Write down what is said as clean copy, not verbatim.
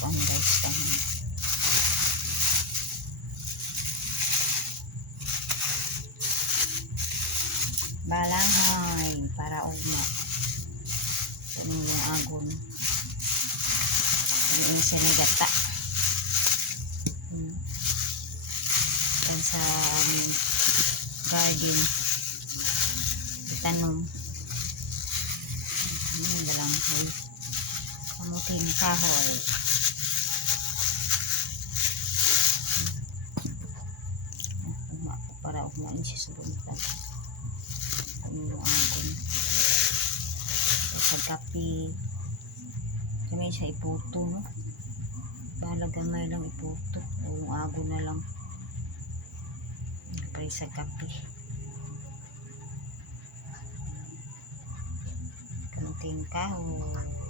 pang guys kami. Balanghoy para ugma. Kunin yung agon. Kunin siya ni gata. Dan sa aming garden. Itanong. Balanghoy. Kamuting kahoy. Para ugmain siya sa buntag. Kunin yung agon. Sa kape. Kami siya iputo, no? Bahala gamay lang iputo. Yung agon na lang. Pari sa kape. Kamuting kahoy.